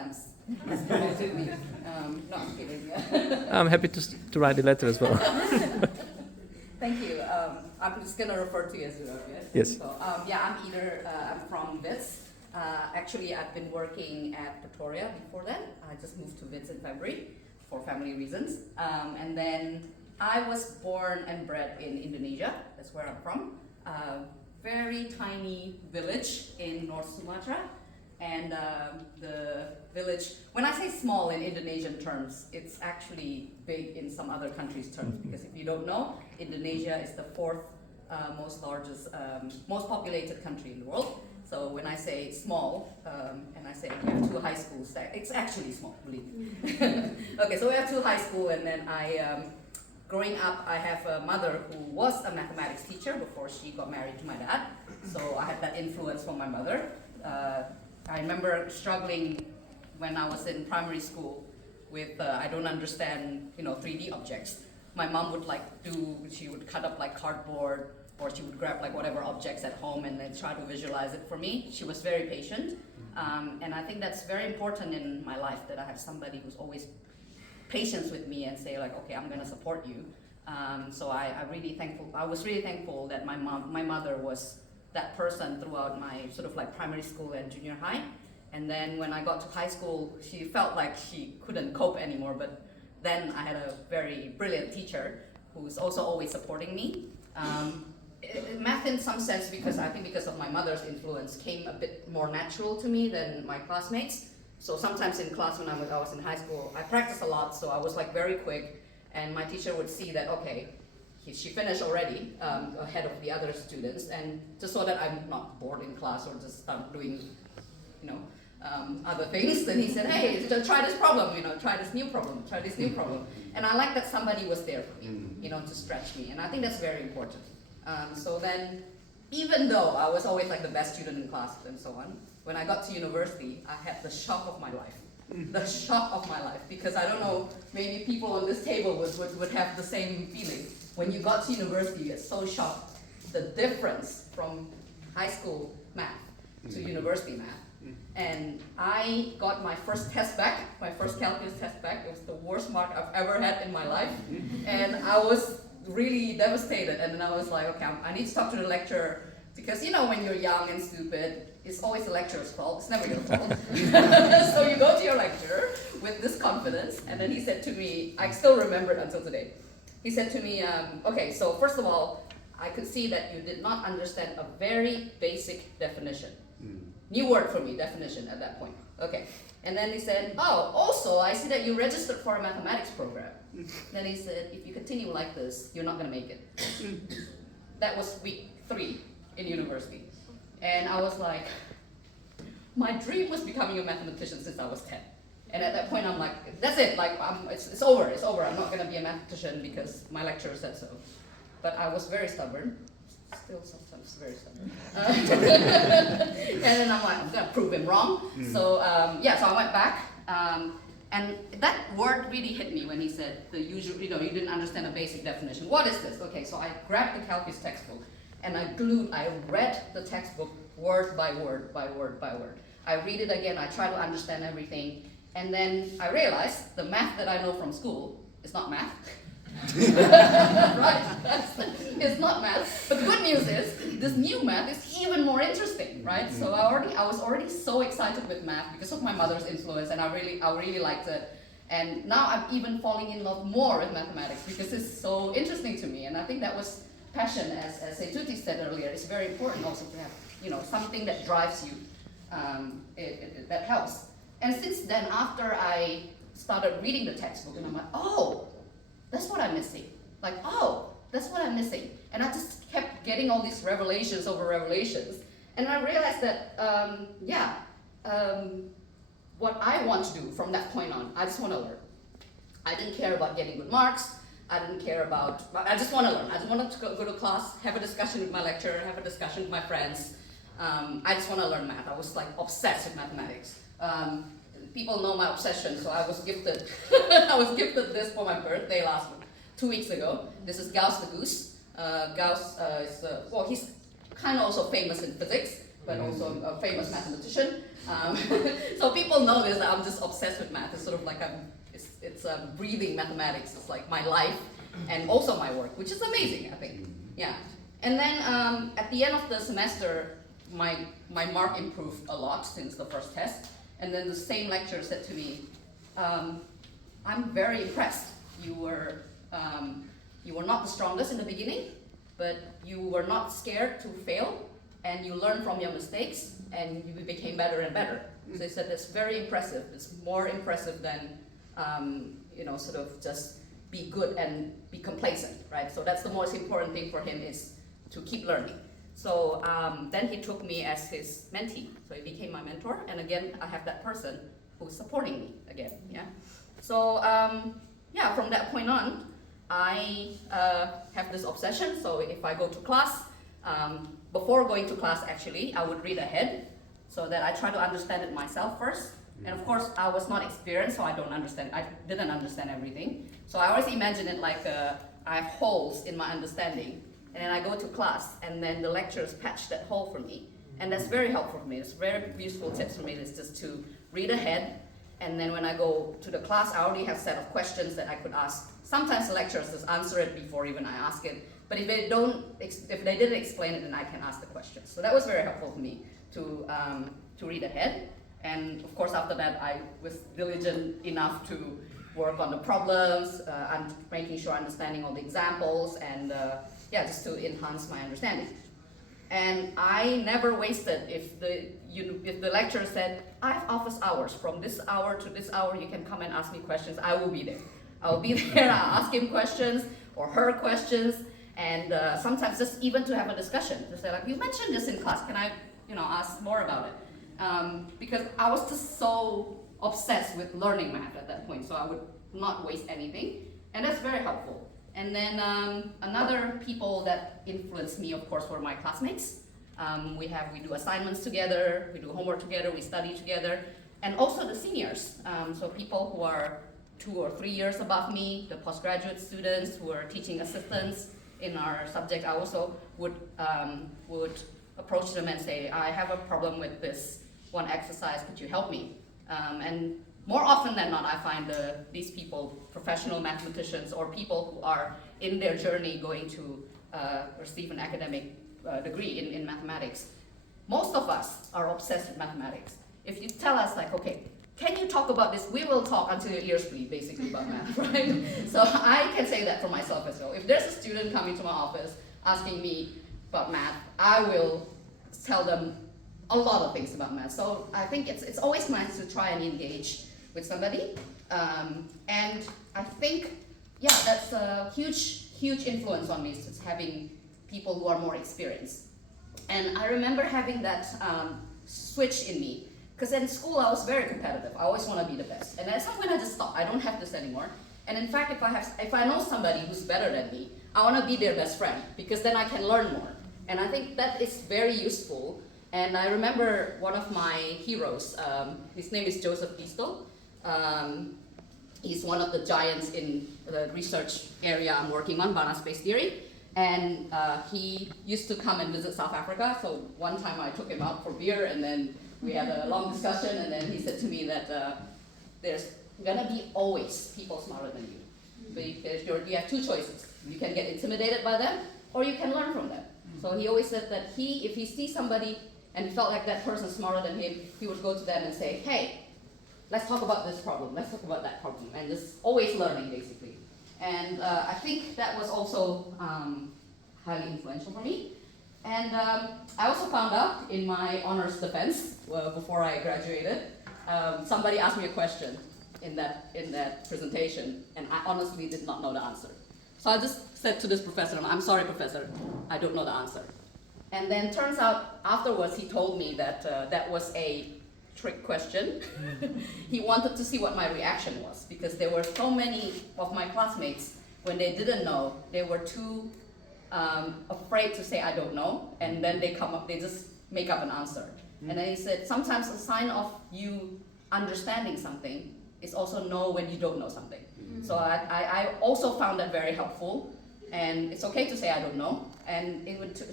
stamps. He's promoted me. No, I'm kidding. I'm happy to write the letter as well. Thank you. I'm just going to refer to you as well. Yes. So, I'm Eder. I'm from WITS. Actually, I've been working at Pretoria before that. I just moved to WITS in February for family reasons. And then I was born and bred in Indonesia. That's where I'm from. Very tiny village in North Sumatra. And the village, when I say small in Indonesian terms, it's actually big in some other countries' terms, because if you don't know, Indonesia is the fourth most populated country in the world. So when I say small, and I say we have 2 high schools, it's actually small, believe me. Okay, so we have 2 high schools, and then growing up, I have a mother who was a mathematics teacher before she got married to my dad. So I had that influence from my mother. I remember struggling when I was in primary school with, I don't understand, 3D objects. My mom would she would cut up like cardboard, or she would grab like whatever objects at home and then try to visualize it for me. She was very patient. And I think that's very important in my life, that I have somebody who's always patient with me and say like, okay, I'm gonna support you. So I was really thankful that my mother was that person throughout my sort of like primary school and junior high. And then when I got to high school, she felt like she couldn't cope anymore, but then I had a very brilliant teacher who's also always supporting me. Math in some sense, because of my mother's influence, came a bit more natural to me than my classmates. So sometimes in class when I was in high school, I practiced a lot, so I was like very quick, and my teacher would see that, okay, she finished already ahead of the other students, and just so that I'm not bored in class or just start doing, other things. Then he said, hey, try this problem, try this new problem. And I like that somebody was there for me, to stretch me, and I think that's very important. So then, even though I was always like the best student in class and so on, when I got to university, I had the shock of my life. The shock of my life, because I don't know, maybe people on this table would have the same feeling. When you got to university, you get so shocked. The difference from high school math to university math. And I got my first test back, my first calculus test back. It was the worst mark I've ever had in my life. And I was really devastated. And then I was like, okay, I need to talk to the lecturer, because when you're young and stupid, it's always the lecturer's fault. It's never your fault. So you go to your lecturer with this confidence, and then he said to me, I still remember it until today. He said to me, okay, so first of all, I could see that you did not understand a very basic definition. New word for me, definition at that point. Okay. And then he said, oh, also, I see that you registered for a mathematics program. Then he said, if you continue like this, you're not going to make it. That was week 3 in university. And I was like, my dream was becoming a mathematician since I was 10. And at that point, I'm like, that's it. Like, it's over. I'm not going to be a mathematician because my lecturer said so. But I was very stubborn. Still sometimes very stubborn. And then I'm like, I'm going to prove him wrong. So, so I went back. And that word really hit me when he said, you didn't understand a basic definition. What is this? Okay, so I grabbed the calculus textbook and I read the textbook word by word by word by word. I read it again, I try to understand everything. And then I realized the math that I know from school is not math. Right? It's not math. But the good news is, this new math is even more interesting, right? So I was already so excited with math because of my mother's influence, and I really liked it. And now I'm even falling in love more with mathematics because it's so interesting to me. And I think that was passion, as Setuti said earlier. It's very important also to have, something that drives you, that helps. And since then, after I started reading the textbook, and I'm like, oh, that's what I'm missing. Like, oh, that's what I'm missing. And I just kept getting all these revelations over revelations. And I realized that, what I want to do from that point on, I just want to learn. I didn't care about getting good marks. I just want to learn. I just want to go to class, have a discussion with my lecturer, have a discussion with my friends. I just want to learn math. I was like obsessed with mathematics. People know my obsession, so I was gifted. I was gifted this for my birthday 2 weeks ago. This is Gauss the Goose. Gauss he's kind of also famous in physics, but also a famous mathematician. So people know this, that I'm just obsessed with math. It's sort of like it's breathing mathematics. It's like my life and also my work, which is amazing, I think. Yeah. And then at the end of the semester, my mark improved a lot since the first test. And then the same lecturer said to me, I'm very impressed. You were not the strongest in the beginning, but you were not scared to fail, and you learned from your mistakes, and you became better and better. So he said that's very impressive. It's more impressive than sort of just be good and be complacent, right? So that's the most important thing for him, is to keep learning. So then he took me as his mentee. So he became my mentor, and again, I have that person who's supporting me again, yeah? So yeah, from that point on, I have this obsession. So if I go to class, before going to class actually, I would read ahead so that I try to understand it myself first. And of course, I was not experienced, so I didn't understand everything. So I always imagine it like I have holes in my understanding. And then I go to class, and then the lecturers patch that hole for me. And that's very helpful for me. It's very useful tips for me. It's just to read ahead. And then when I go to the class, I already have a set of questions that I could ask. Sometimes the lecturers just answer it before even I ask it. But if they didn't explain it, then I can ask the questions. So that was very helpful for me to read ahead. And of course, after that, I was diligent enough to work on the problems, and making sure understanding all the examples, and yeah, just to enhance my understanding. And I never wasted. If the lecturer said, I have office hours, from this hour to this hour, you can come and ask me questions, I will be there. I will be there, I'll ask him questions, or her questions, and sometimes just even to have a discussion. To say like, you mentioned this in class, can I ask more about it? Because I was just so obsessed with learning math at that point, so I would not waste anything, and that's very helpful. And then another people that influenced me, of course, were my classmates. We do assignments together, we do homework together, we study together, and also the seniors. So people who are 2 or 3 years above me, the postgraduate students who are teaching assistants in our subject. I also would approach them and say, I have a problem with this one exercise, could you help me? And more often than not, I find these people, professional mathematicians or people who are in their journey going to receive an academic degree in mathematics. Most of us are obsessed with mathematics. If you tell us like, okay, can you talk about this? We will talk until your ears bleed, basically, about math, right? So I can say that for myself as well. If there's a student coming to my office asking me about math, I will tell them a lot of things about math. So I think it's always nice to try and engage with somebody. And I think, yeah, that's a huge influence on me, is just having people who are more experienced. And I remember having that switch in me, because in school I was very competitive. I always want to be the best. And at some point I just stopped. I don't have this anymore. And in fact, if I know somebody who's better than me, I want to be their best friend, because then I can learn more. And I think that is very useful. And I remember one of my heroes, his name is Joseph Pisto. He's one of the giants in the research area I'm working on, banana space theory. And he used to come and visit South Africa. So one time I took him out for beer, and then we had a long discussion, and then he said to me that there's gonna be always people smarter than you. You have 2 choices. You can get intimidated by them, or you can learn from them. So he always said that if he sees somebody and he felt like that person's smarter than him, he would go to them and say, hey, let's talk about this problem, let's talk about that problem, and just always learning, basically. And I think that was also highly influential for me. And I also found out in my honors defense, before I graduated, somebody asked me a question in that presentation, and I honestly did not know the answer. So I just said to this professor, I'm sorry, professor, I don't know the answer. And then turns out afterwards he told me that that was a trick question. He wanted to see what my reaction was, because there were so many of my classmates, when they didn't know, they were too afraid to say I don't know, and then they just make up an answer. And then he said, sometimes a sign of you understanding something is also know when you don't know something. So I also found that very helpful, and it's okay to say I don't know. And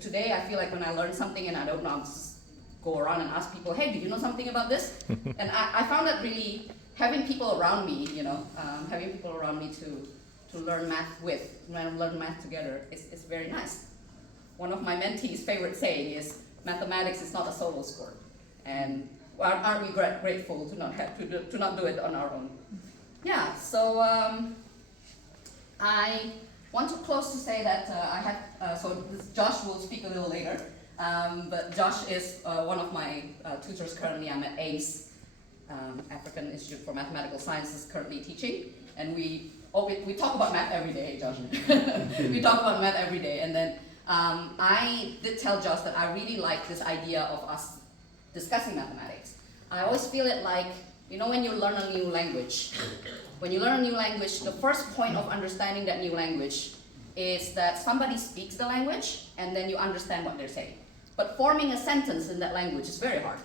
today I feel like when I learn something and I don't know, I'm just go around and ask people, hey, do you know something about this? And I found that really having people around me, having people around me to learn math with, learn math together, is very nice. One of my mentees' favorite saying is, mathematics is not a solo sport. And aren't we grateful to not have to not do it on our own? Yeah, so I want to close to say that Josh will speak a little later, but Josh is one of my tutors currently. I'm at AIMS, African Institute for Mathematical Sciences, currently teaching, and we talk about math every day, Josh. We talk about math every day, and then I did tell Josh that I really like this idea of us discussing mathematics. I always feel it like, when you learn a new language, the first point of understanding that new language is that somebody speaks the language and then you understand what they're saying. But forming a sentence in that language is very hard.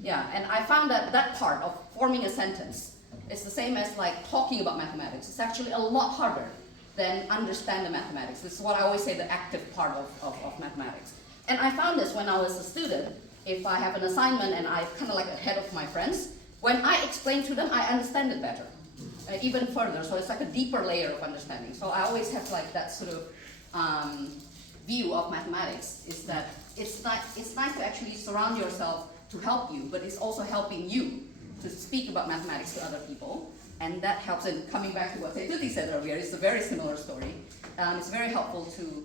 Yeah, and I found that part of forming a sentence is the same as like talking about mathematics. It's actually a lot harder than understand the mathematics. This is what I always say, the active part of mathematics. And I found this when I was a student. If I have an assignment and I'm kind of like ahead of my friends, when I explain to them, I understand it better, even further. So it's like a deeper layer of understanding. So I always have like that sort of view of mathematics, is that it's nice to actually surround yourself to help you, but it's also helping you to speak about mathematics to other people. And that helps, and coming back to what Tuti said earlier, it's a very similar story. It's very helpful to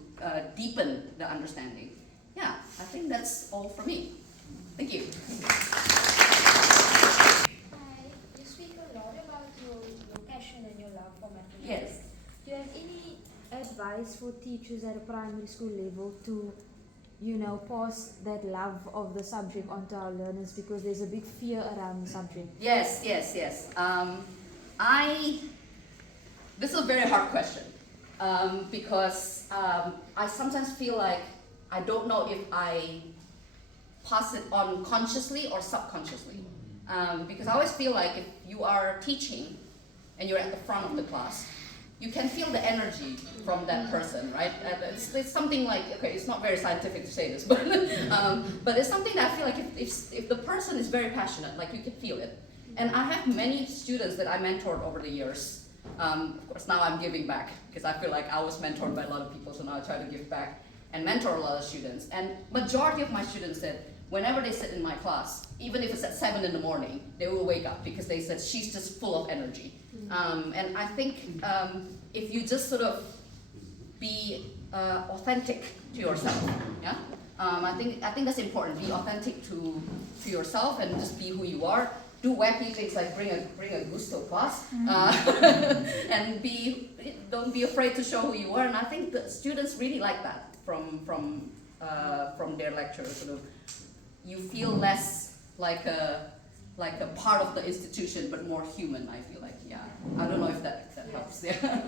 deepen the understanding. Yeah, I think that's all for me. Thank you. Hi, you speak a lot about your passion and your love for mathematics. Yes. Do you have any advice for teachers at a primary school level to, pass that love of the subject onto our learners, because there's a big fear around the subject? Yes. This is a very hard question, because I sometimes feel like I don't know if I pass it on consciously or subconsciously. Because I always feel like if you are teaching and you're at the front of the class, you can feel the energy from that person, right? It's something like, okay, it's not very scientific to say this, but it's something that I feel like if the person is very passionate, like you can feel it. And I have many students that I mentored over the years. Of course, now I'm giving back, because I feel like I was mentored by a lot of people, so now I try to give back and mentor a lot of students. And majority of my students said, whenever they sit in my class, even if it's at 7 in the morning, they will wake up because they said, she's just full of energy. And I think if you just sort of be authentic to yourself, yeah? I think that's important. Be authentic to yourself and just be who you are. Do wacky things like bring a gusto class, and don't be afraid to show who you are. And I think the students really like that from their lecture. Sort of, you feel less like a part of the institution, but more human. I feel like, yeah. I don't know if that helps. Yeah.